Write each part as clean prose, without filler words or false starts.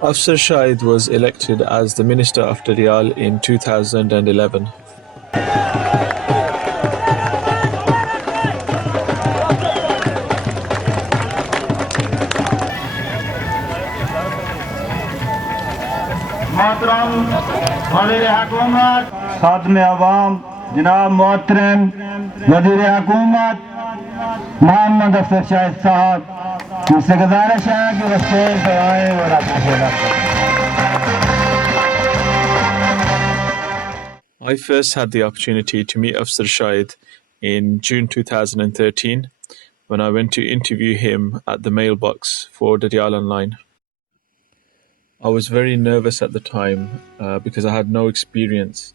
Afsar Shahid was elected as the Minister of Dadyal in 2011. मोहतरम वज़ीर हुकूमत खादिम अवाम जनाब मोहतरम वज़ीर हुकूमत मोहम्मद अफसर शाहिद साहब मुझसे गुजारिश है कि वो स्टेज पर आए और अपनी सेवा करें। I first had the opportunity to meet Afsar Shahid in June 2013 when I went to interview him at the mailbox for Dadyal Online. I was very nervous at the time because I had no experience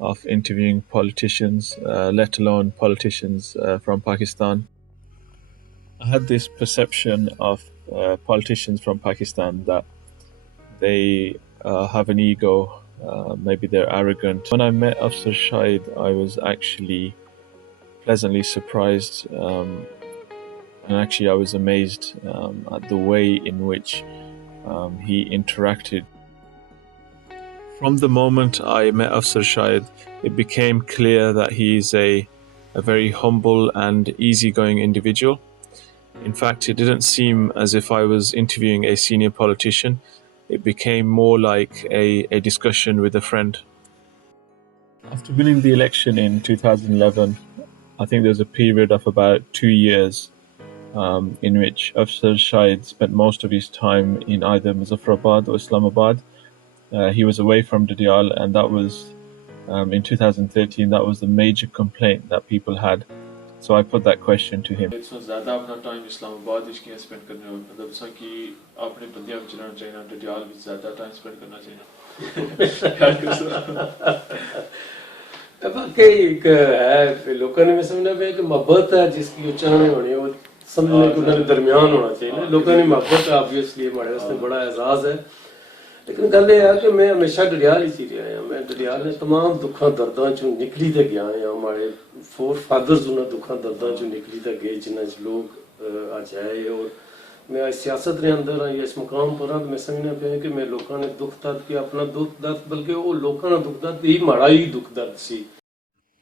of interviewing politicians, let alone politicians from Pakistan. I had this perception of politicians from Pakistan that they have an ego, maybe they're arrogant. When I met Afsar Shahid, I was actually pleasantly surprised, and actually I was amazed at the way in which he interacted. From the moment I met Afsar Shahid, it became clear that he is a very humble and easygoing individual. In fact, it didn't seem as if I was interviewing a senior politician. It became more like a discussion with a friend. After winning the election in 2011, I think there was a period of about 2 years in which Afsar Shahid spent most of his time in either Muzaffarabad or Islamabad. He was away from Dadyal, and that was in 2013. That was the major complaint that people had. So I put that question to him. So ज़्यादा अपना time Islamabad इसके spend करने हो मतलब सा कि आपने बंदियां में चलाना चाहिए डडियाल में ज़्यादा टाइम स्पेंड करना चाहिए वाकई एक है लोगों ने समझना है कि मोहब्बत है जिसकी उच्चारण होनी है वो समझने के उन्होंने दरमियान होना चाहिए ना लोगों ने मोहब्बत ऑब्वियसली हमारे वास्ते बड़ा एजाज है लेकिन गल ये है कि मैं हमेशा डडियाल ही सी रहा मैं डडियाल ने तमाम दुखा दर्दां चों निकली ते गया हां हमारे फोर फादर्स उन्हां दुखा दर्दां चों निकली ते गए जिन्हां च लोग अज है और मैं सियासत के अंदर हाँ या इस मुकाम पर हाँ तो मैं समझना पाया कि मैं लोगों ने दुख दर्द के अपना दुख दर्द बल्कि वो लोगों का दुख दर्द ही माड़ा ही दुख दर्द सी.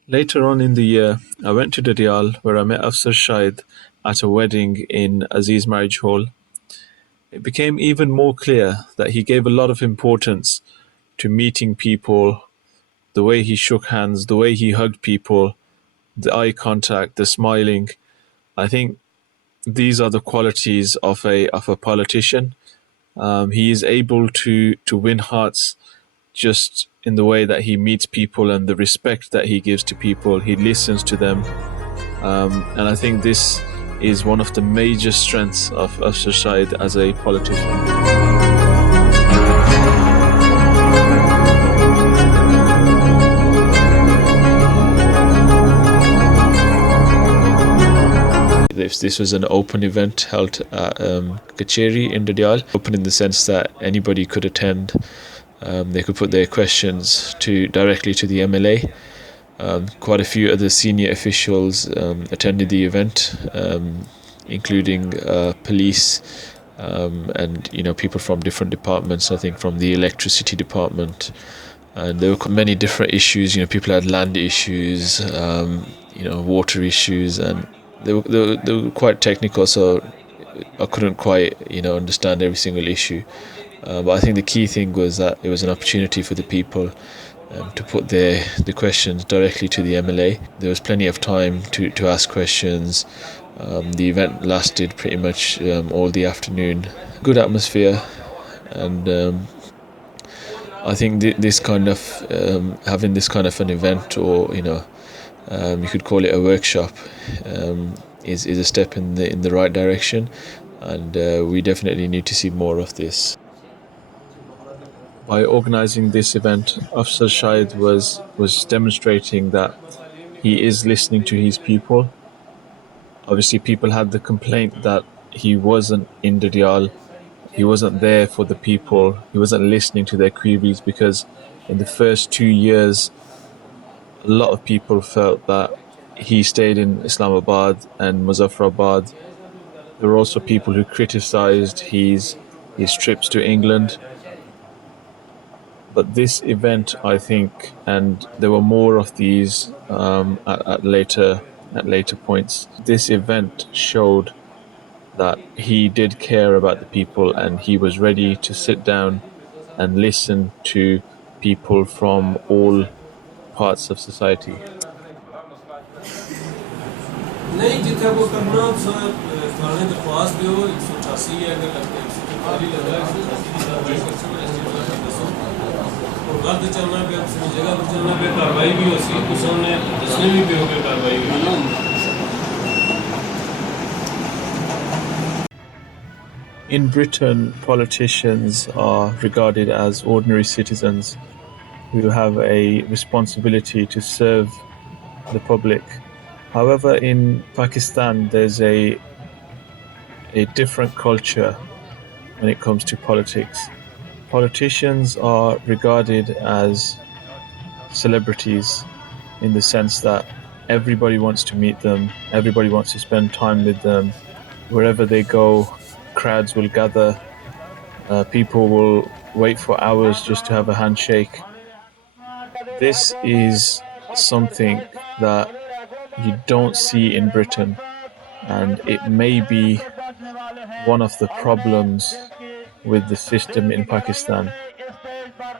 Later on in the year, I went to Dadyal where I met Afsar Shahid at a wedding in Aziz Marriage Hall. It became even more clear that he gave a lot of importance to meeting people, the way he shook hands, the way he hugged people, the eye contact, the smiling. I think these are the qualities of a politician. He is able to win hearts just in the way that he meets people and the respect that he gives to people. He listens to them. And I think this is one of the major strengths of Afsar Shahid as a politician. This was an open event held at Kacheri in Dadyal. Open in the sense that anybody could attend. They could put their questions directly to the MLA. Quite a few other senior officials attended the event, including police and people from different departments. I think from the electricity department, and there were many different issues. People had land issues, water issues, and they were quite technical. So I couldn't quite understand every single issue. But I think the key thing was that it was an opportunity for the people to put the questions directly to the MLA. There was plenty of time to ask questions. The event lasted pretty much all the afternoon. Good atmosphere, and I think this kind of having this kind of an event, or you could call it a workshop, is a step in the right direction, and we definitely need to see more of this. By organising this event, Afsar Shahid was demonstrating that he is listening to his people. Obviously, people had the complaint that he wasn't in Dadyal, he wasn't there for the people, he wasn't listening to their queries, because in the first 2 years, a lot of people felt that he stayed in Islamabad and Muzaffarabad. There were also people who criticised his trips to England. But this event, I think, and there were more of these at later points. This event showed that he did care about the people, and he was ready to sit down and listen to people from all parts of society. नहीं जिथे वो करना थाने दरख्वास्त दो 188 है अगर लगता है 144 लग रहा है 188 की कार्रवाई कर सकते हैं और गलत चलना पे अपनी जगह पर चलना पे कार्रवाई भी हो सी तो सामने दसने भी पे होकर कार्रवाई हुई। In Britain, politicians are regarded as ordinary citizens who have a responsibility to serve the public. However, in Pakistan, there's a different culture when it comes to politics. Politicians are regarded as celebrities in the sense that everybody wants to meet them, everybody wants to spend time with them. Wherever they go, crowds will gather, people will wait for hours just to have a handshake. This is something that you don't see in Britain, and it may be one of the problems with the system in Pakistan.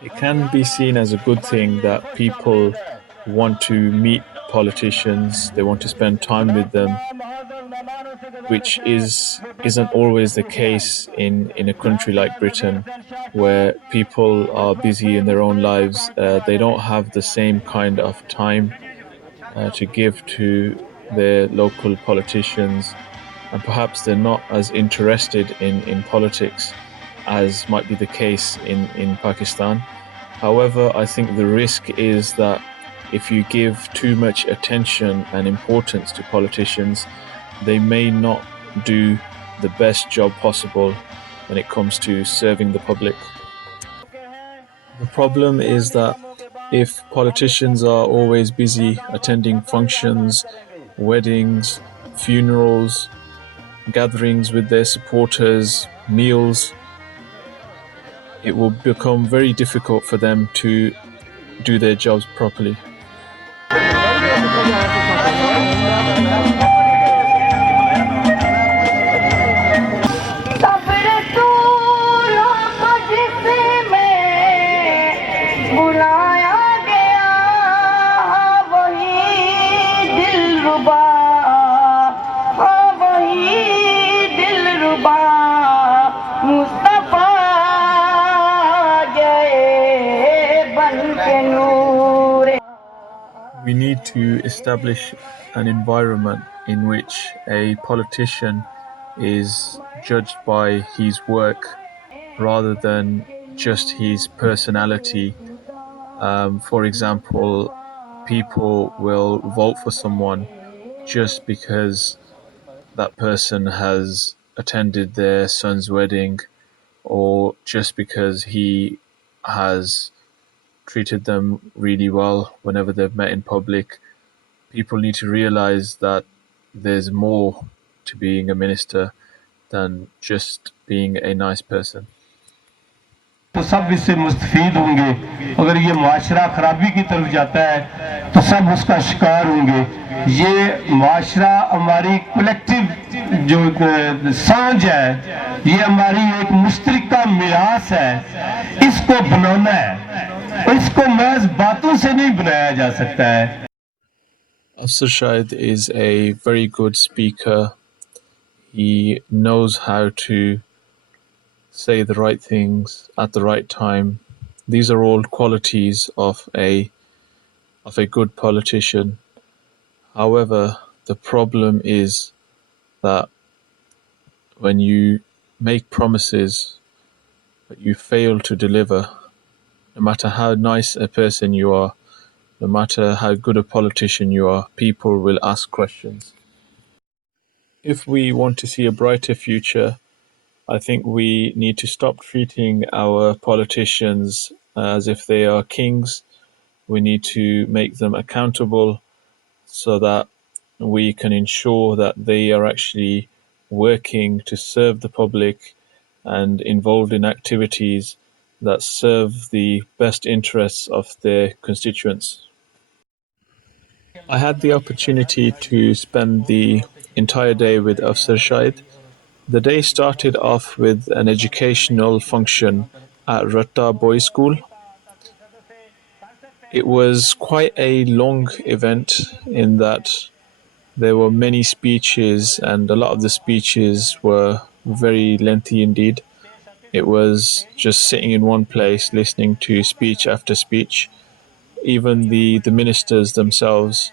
It can be seen as a good thing that people want to meet politicians, they want to spend time with them, which isn't always the case in a country like Britain, where people are busy in their own lives. They don't have the same kind of time to give to their local politicians, and perhaps they're not as interested in politics as might be the case in Pakistan. However, I think the risk is that if you give too much attention and importance to politicians, they may not do the best job possible when it comes to serving the public. The problem is that if politicians are always busy attending functions, weddings, funerals, gatherings with their supporters, meals, it will become very difficult for them to do their jobs properly. We need to establish an environment in which a politician is judged by his work rather than just his personality. For example, people will vote for someone just because that person has attended their son's wedding, or just because he has treated them really well whenever they've met in public. People need to realize that there's more to being a minister than just being a nice person. तो सब इससे मुस्तफीद होंगे। अगर ये माशरा खराबी की तरफ जाता है तो सब उसका शिकार होंगे। ये माशरा हमारी कलेक्टिव जो सांझ है, ये हमारी एक मुश्तरका मिरास है, इसको बनाना है, इसको महज बातों से नहीं बनाया जा सकता है। Afsar Shahid is a very good speaker. He knows how to say the right things at the right time. These are all qualities of a good politician. However, the problem is that when you make promises but you fail to deliver, no matter how nice a person you are, no matter how good a politician you are, people will ask questions. If we want to see a brighter future, I think we need to stop treating our politicians as if they are kings. We need to make them accountable so that we can ensure that they are actually working to serve the public and involved in activities that serve the best interests of their constituents. I had the opportunity to spend the entire day with Afsar Shahid. The day started off with an educational function at Ratta Boys School. It was quite a long event in that there were many speeches, and a lot of the speeches were very lengthy indeed. It was just sitting in one place listening to speech after speech. Even the ministers themselves,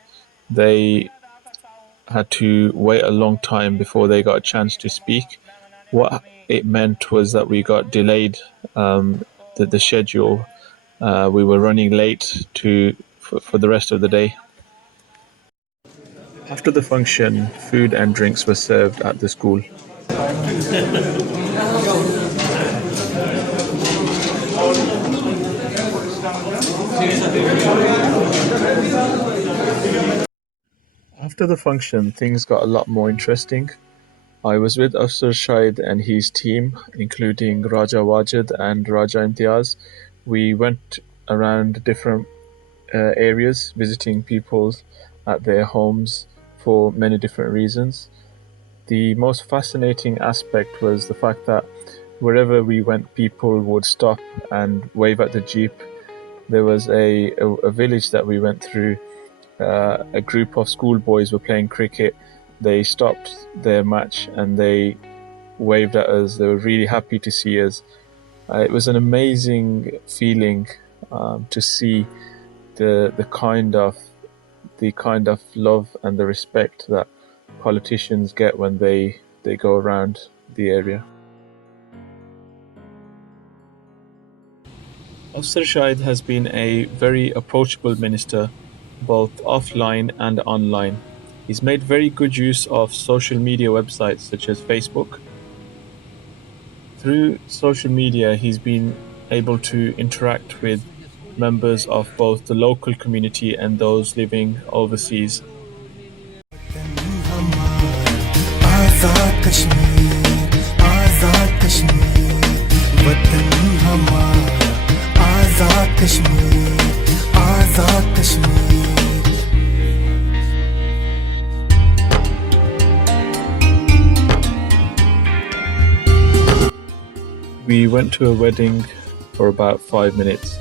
they had to wait a long time before they got a chance to speak. What it meant was that we got delayed, the schedule. We were running late for the rest of the day. After the function, food and drinks were served at the school. After the function, things got a lot more interesting. I was with Afsar Shahid and his team, including Raja Wajid and Raja Imtiaz. We went around different areas, visiting people at their homes for many different reasons. The most fascinating aspect was the fact that wherever we went, people would stop and wave at the jeep. There was a village that we went through. A group of schoolboys were playing cricket. They stopped their match and they waved at us. They were really happy to see us. It was an amazing feeling to see the kind of love and the respect that politicians get when they go around the area. Afsar Shahid has been a very approachable minister, both offline and online. He's made very good use of social media websites such as Facebook. Through social media, he's been able to interact with members of both the local community and those living overseas. We went to a wedding for about 5 minutes.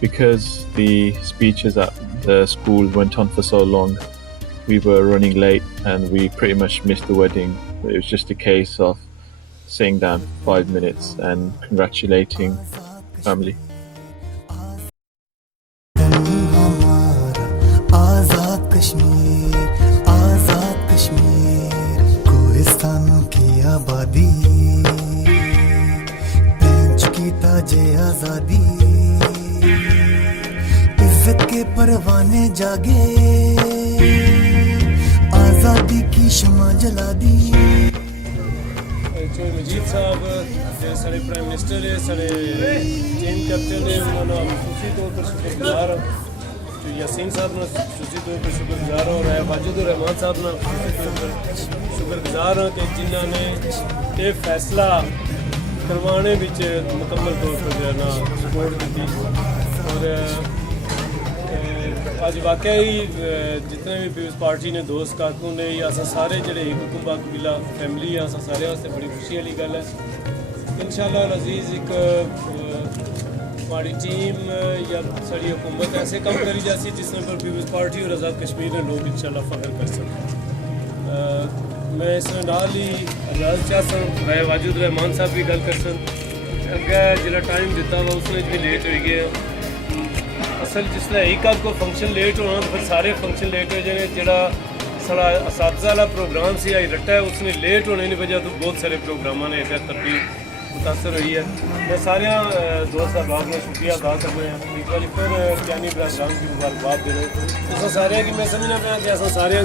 Because the speeches at the school went on for so long, we were running late and we pretty much missed the wedding. It was just a case of sitting down for 5 minutes and congratulating family. परवाने जागे आजादी की शमा जला दी मजीद साहब साढ़े prime minister है साढ़े team captain है उन्होंने खुशी तौर पर शुक्रगुजार तो यासीन साहब ने खुशी तौर पर शुक्रगुजार और वाजिदुर रहमान साहब ने खुशी तौर पर शुक्रगुजार हैं कि जिन्होंने ये फैसला करवाने विच मुकम्मल तौर पर जो है ना सपोर्ट दी और आज वाकई जितने भी पीपल्स पार्टी ने दोस्त कारकुन ने या सारे जो एक कुंबा कबीला फैमिली है सारे वास्ते बड़ी खुशी वाली गल है इंशाअल्लाह अजीज़ एक हमारी टीम या सारी हुकूमत ऐसे काम करी जाती जिसमें पर पीपल्स पार्टी और आज़ाद कश्मीर ने लोग इंशाअल्लाह फ़ख्र कर सकें मैं इसमें नाल ही आज़ाद चाहता मैं वाजिद रहमान साहब भी गल कर अगर जो टाइम दिता वा उसमें भी लेट हो गए असल जिसले एक आध को फंक्शन लेट होना तो फिर सारे फंक्शन लेट हो जाने जोड़ा सारा असातिज़ा वाला प्रोग्राम से आई रट्टा है उसने लेट होने की वजह तो बहुत सारे प्रोग्रामों ने इधर तब्दील मुतासर हुई है मैं सारे दोस्त अहबाब का शुक्रिया अदा करना है एक बार फिर जानी बरादरान की मुबारकबाद दे रहे हैं सारे की मैं समझना पाया कि ऐसा सारे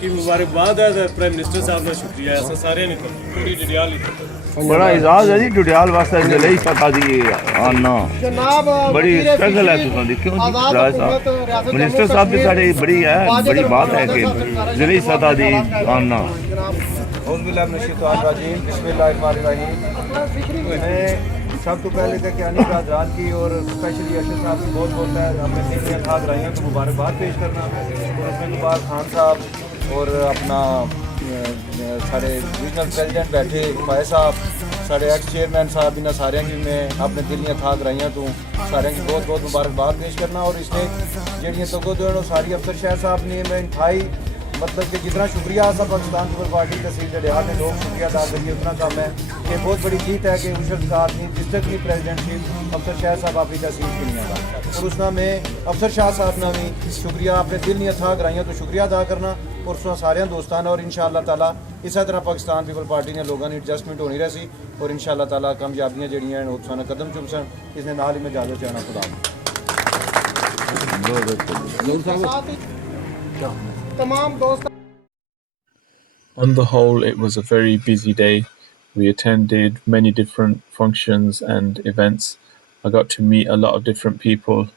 की मुबारकबाद है प्राइम मिनिस्टर साहब का शुक्रिया ऐसा सारे नहीं तो पूरी डडियाल ही बड़ा एजाज है जी डडियाल वास्ते मिले ही पता दी आना बड़ी स्ट्रगल है तुम दी क्यों जी राज साहब मिनिस्टर साहब की साड़ी बड़ी है बड़ी बात है कि जिले सता दी आना बिस्मिल्लाहिर्रहमानिर्रहीम मैं सब तो पहले तक यानी हजरात की और स्पेशली अशर साहब की बहुत बहुत है हमने दिल्ली खाक रही हैं तो मुबारकबाद पेश करना और उसमें के बाद खान साहब और अपना सारे रीजनल प्रेजिडेंट बैठे फाय साहब साढ़े एक्स चेयरमैन साहब इन्होंने सारे की मैं अपने दिल्लियाँ थाक रही हैं तो सारे की बहुत बहुत मुबारकबाद पेश करना और इसने जड़ियाँ तगो दो सारी अफसर शाह साहब ने मैं इंतहाई मतलब कि जितना शुक्रिया सब पाकिस्तान पीपल पार्टी तहसील डडियाल ने लोग शुक्रिया अदा करिए उतना कम है कि बहुत बड़ी जीत है कि उशर साहब ने डिस्ट्रिक्ट की प्रेजिडेंटशिप अफसर शाह साहब आपकी तहसील की नहीं आगा और उसमें मैं अफसर शाह साहब ने भी शुक्रिया अपने दिल नहीं था कराइया तो शुक्रिया अदा करना और उसमें सारे दोस्तान और इंशाअल्लाह ताला इस तरह पाकिस्तान पीपल पार्टी ने लोगों की एडजस्टमेंट होनी रही और इंशाअल्लाह ताला कामयाबियाँ जड़ियाँ उत्साह कदम चुमसन इसने नाल ही मैं इजाजत चाहना खुदा On the whole, it was a very busy day. We attended many different functions and events. I got to meet a lot of different people.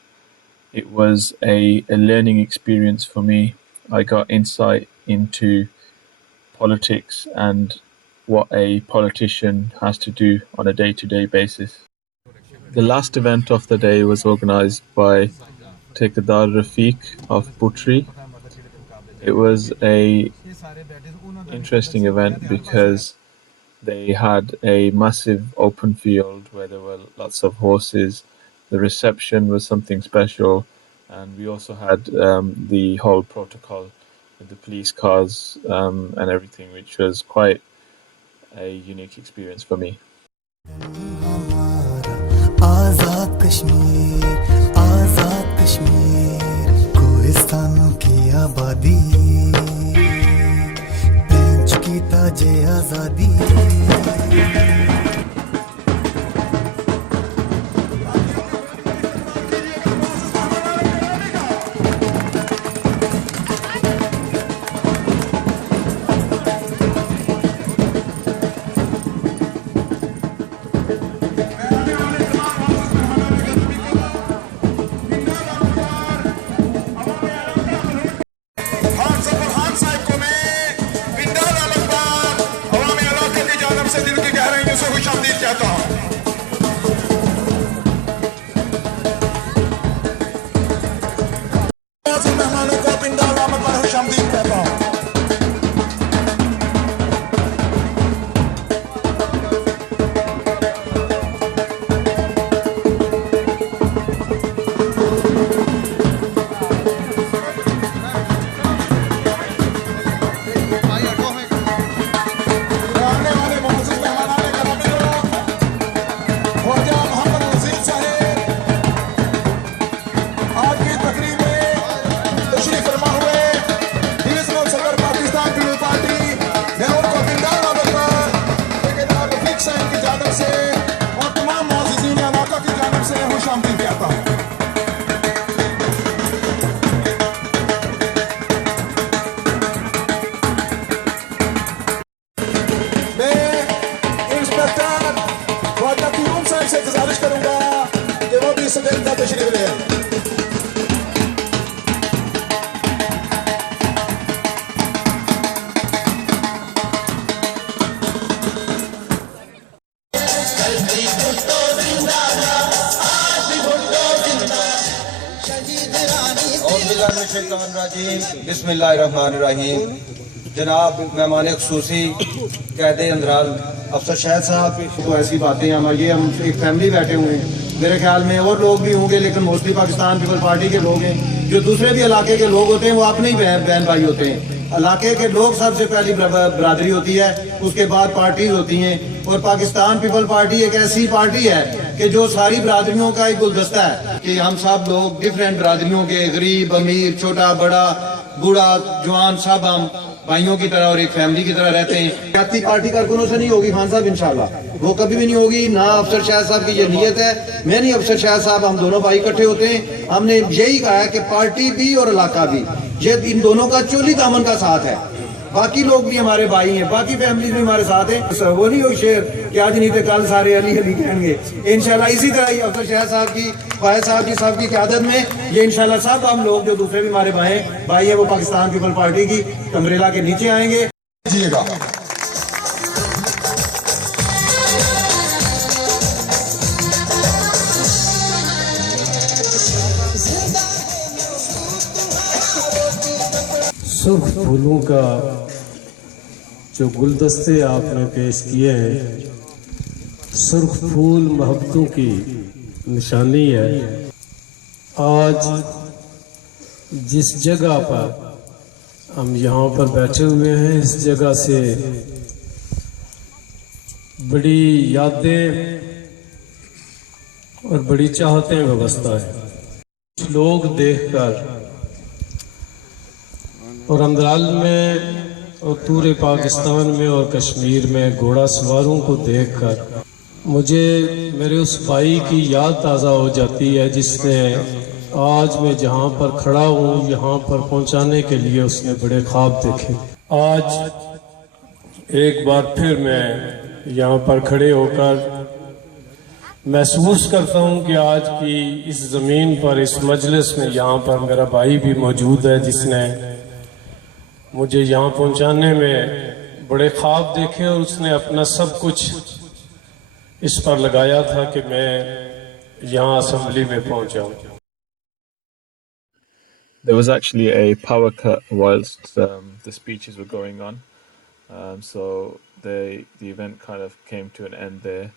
It was a learning experience for me. I got insight into politics and what a politician has to do on a day-to-day basis. The last event of the day was organised by Tekadar Rafiq of Butri. It was a interesting event because they had a massive open field where there were lots of horses. The reception was something special, and we also had the whole protocol with the police cars and everything, which was quite a unique experience for me. आजाद कश्मीर कोहिस्तानों की आबादी पेंच की ताजे आजादी बिस्मिल्लाहिर्रहमानिर्रहीम जनाब मेहमान खुसूसी कैद अंदराल अफसर शाहिद साहब तो ऐसी बातें हम एक फैमिली बैठे हुए हैं मेरे ख्याल में और लोग भी होंगे लेकिन मोस्टली पाकिस्तान पीपल पार्टी के लोग हैं जो दूसरे भी इलाके के लोग होते हैं वो अपने ही बहन भाई होते हैं इलाके के लोग सबसे पहली बरादरी होती है उसके बाद पार्टीज होती हैं और पाकिस्तान पीपल पार्टी एक ऐसी पार्टी है कि जो सारी बरादरियों का एक गुलदस्ता है कि हम सब लोग डिफरेंट बरादरियों के गरीब अमीर छोटा बड़ा बूढ़ा जवान सब हम भाइयों की तरह और एक फैमिली की तरह रहते हैं जाती पार्टी कारकुनों से नहीं होगी खान साहब इंशाल्लाह वो कभी भी नहीं होगी ना अफसर शाह साहब की ये नीयत है मैं नहीं अफसर शाह साहब हम दोनों भाई इकट्ठे होते हैं हमने यही कहा है कि पार्टी भी और इलाका भी ये इन दोनों का चोली दामन का साथ है बाकी लोग भी हमारे भाई हैं बाकी फैमिली भी हमारे साथ हैं वो नहीं हो शेर कि आज नहीं तो कल सारे अली अली कहेंगे इंशाल्लाह इसी तरह ही अफसर शाह साहब की फायद साहब की सबकी क़यादत में ये इंशाल्लाह सब हम लोग जो दूसरे भी हमारे भाई हैं वो पाकिस्तान पीपल पार्टी की अम्ब्रेला के नीचे आएंगे सुर्ख फूलों का जो गुलदस्ते आपने पेश किए हैं, सुर्ख फूल मोहब्बतों की निशानी है। आज जिस जगह पर हम यहाँ पर बैठे हुए हैं, इस जगह से बड़ी यादें और बड़ी चाहतें व्यवस्था है। लोग देखकर और अंदराल में और पूरे पाकिस्तान में और कश्मीर में घोड़ा सवारों को देखकर मुझे मेरे उस भाई की याद ताज़ा हो जाती है जिसने आज मैं जहाँ पर खड़ा हूँ यहाँ पर पहुँचाने के लिए उसने बड़े ख्वाब देखे। आज एक बार फिर मैं यहाँ पर खड़े होकर महसूस करता हूँ कि आज की इस ज़मीन पर, इस मजलिस में यहाँ पर मेरा भाई भी मौजूद है जिसने मुझे यहाँ पहुँचाने में बड़े ख्वाब देखे और उसने अपना सब कुछ इस पर लगाया था कि मैं यहाँ असेंबली में पहुँच जाऊँ। There was actually a power cut whilst the speeches were going on. So the event kind of came to an end there.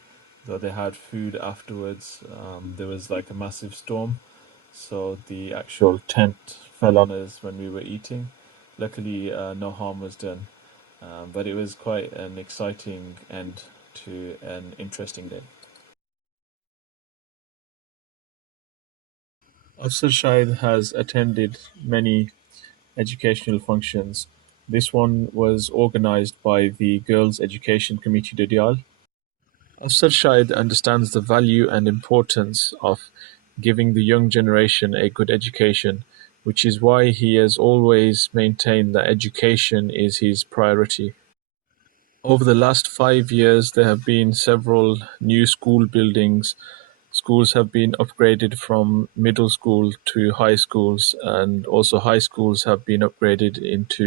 Though they had food afterwards, there was like a massive storm. So the actual tent fell on us when we were eating. Luckily, no harm was done. But it was quite an exciting end to an interesting day. Afsar Shahid has attended many educational functions. This one was organized by the Girls Education Committee Dadyal. Afsar Shahid understands the value and importance of giving the young generation a good education, which is why he has always maintained that education is his priority. Over the last 5 years, there have been several new school buildings. Schools have been upgraded from middle school to high schools, and also high schools have been upgraded into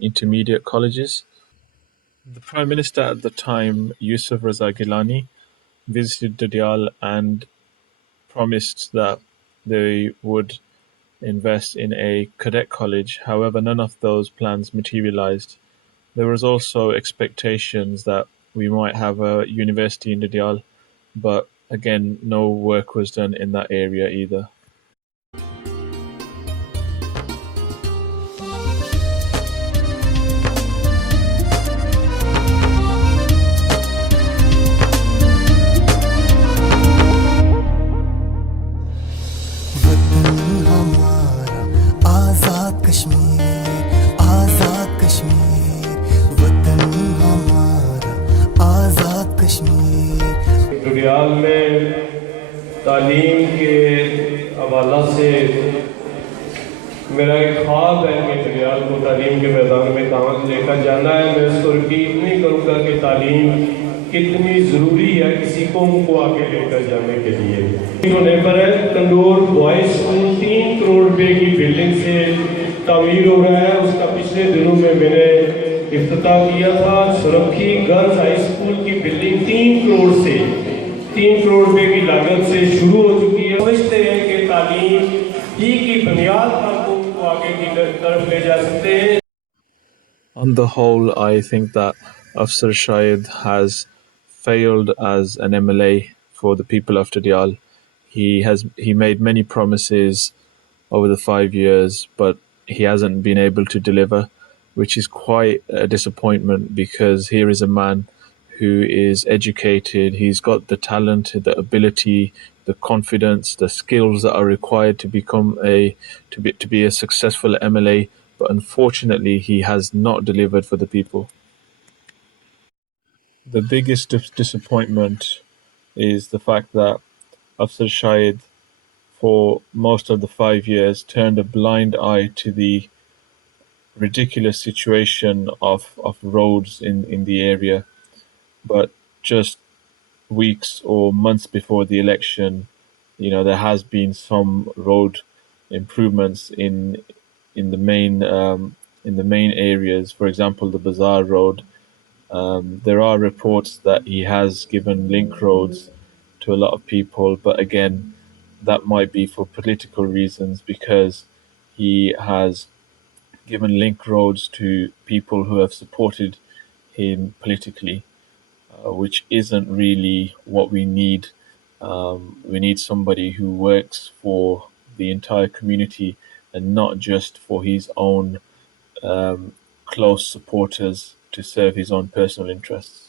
intermediate colleges. The Prime Minister at the time, Yusuf Raza Gilani, visited Dadyal and promised that they would invest in a cadet college. However, none of those plans materialized. There was also expectations that we might have a university in Dadyal, but again, no work was done in that area either. वतन हमारा आजाद कश्मीर वतन हमारा आजाद कश्मीर। दरियाल में तालीम के हवाला से मेरा एक ख्वाब है कि दरियाल को तालीम के मैदान में कहाँ लेकर जाना है। मैं इसको रिपीट नहीं करूँगा कि तालीम कितनी ज़रूरी है किसी कौम को आगे लेकर जाने के लिए। होने पर है तंदूर बॉयज स्कूल 3 करोड़ रुपए की बिल्डिंग से तामीर हो रहा है। उसका पिछले दिनों में मैंने इफ्तिताह किया था। सुरखी गर्ल्स हाई स्कूल की बिल्डिंग 3 करोड़ रुपए की लागत से शुरू हो चुकी है। समझते हैं कि तालीम ही की बुनियाद पर कौम को आगे की तरफ ले जा सकते हैं। On the whole, I think that Afsar Shahid has failed as an MLA for the people of Dadyal. He made many promises over the 5 years, but he hasn't been able to deliver, which is quite a disappointment because here is a man who is educated. He's got the talent, the ability, the confidence, the skills that are required to become to be a successful MLA. But unfortunately, he has not delivered for the people. The biggest disappointment is the fact that Afsar Shahid, for most of the 5 years, turned a blind eye to the ridiculous situation of roads in the area. But just weeks or months before the election, there has been some road improvements in the main areas. For example, the Bazaar Road. There are reports that he has given link roads to a lot of people, but again, that might be for political reasons because he has given link roads to people who have supported him politically, which isn't really what we need. We need somebody who works for the entire community and not just for his own close supporters to serve his own personal interests.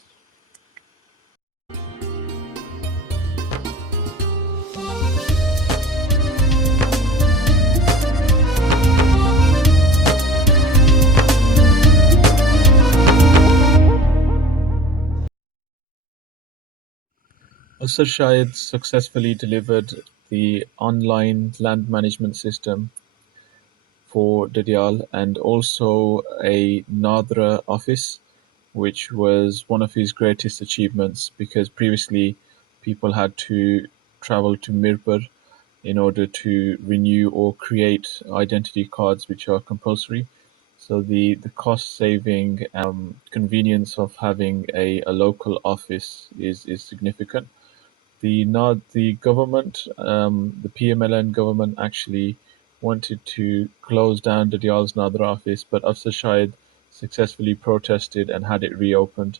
Afsar Shahid successfully delivered the online land management system for Dadyal and also a Nadra office, which was one of his greatest achievements because previously people had to travel to Mirpur in order to renew or create identity cards, which are compulsory. So the cost saving convenience of having a local office is significant. The government, the PMLN government actually wanted to close down Dadyal's Nadra office, but Afsar Shahid successfully protested and had it reopened.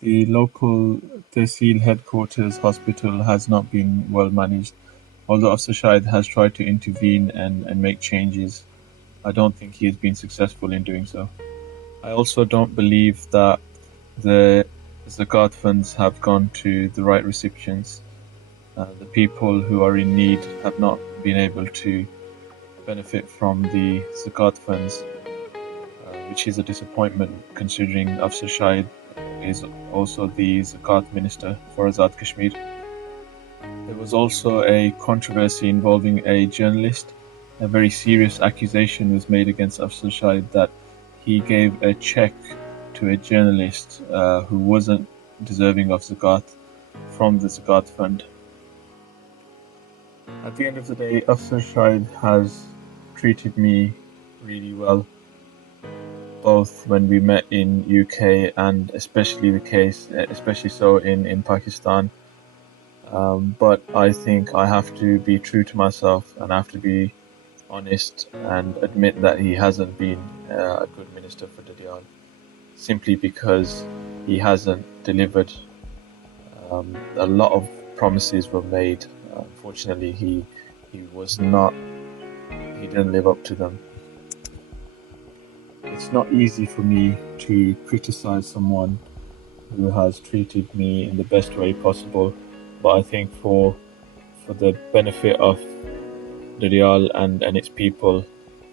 The local Tehsil headquarters hospital has not been well managed. Although Afsar Shahid has tried to intervene and make changes, I don't think he has been successful in doing so. I also don't believe that the Zakat funds have gone to the right recipients. The people who are in need have not been able to benefit from the Zakat funds, which is a disappointment considering Afsar Shahid is also the Zakat Minister for Azad Kashmir. There was also a controversy involving a journalist. A very serious accusation was made against Afsar Shahid that he gave a check to a journalist who wasn't deserving of Zakat from the Zakat fund. At the end of the day, Afsar Shahid has treated me really well, both when we met in UK and especially so in Pakistan. But I think I have to be true to myself and I have to be honest and admit that he hasn't been a good minister for Dadyal, simply because he hasn't delivered. A lot of promises were made. Unfortunately, he didn't live up to them. It's not easy for me to criticize someone who has treated me in the best way possible, but I think for the benefit of Dadyal and its people,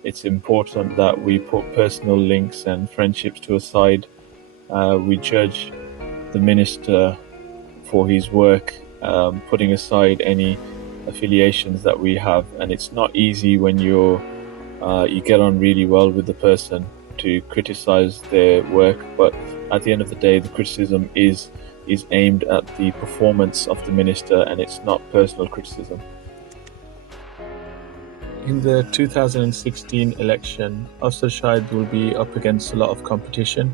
it's important that we put personal links and friendships to a side. We judge the minister for his work, putting aside any affiliations that we have, and it's not easy when you get on really well with the person to criticize their work, but at the end of the day the criticism is aimed at the performance of the minister and it's not personal criticism. In the 2016 election, Afsar Shahid will be up against a lot of competition.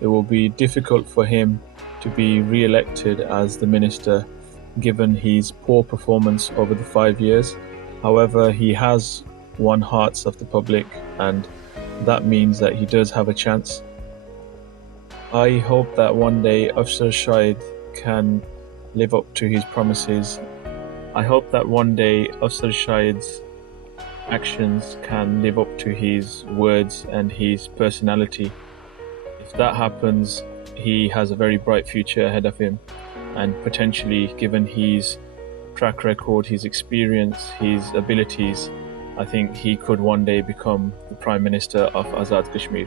It will be difficult for him to be re-elected as the minister given his poor performance over the 5 years. However, he has won hearts of the public and that means that he does have a chance. I hope that one day Afsar Shahid can live up to his promises. I hope that one day Afsar Shahid's actions can live up to his words and his personality. If that happens, he has a very bright future ahead of him, and potentially, given his track record, his experience, his abilities, I think he could one day become the Prime Minister of Azad Kashmir.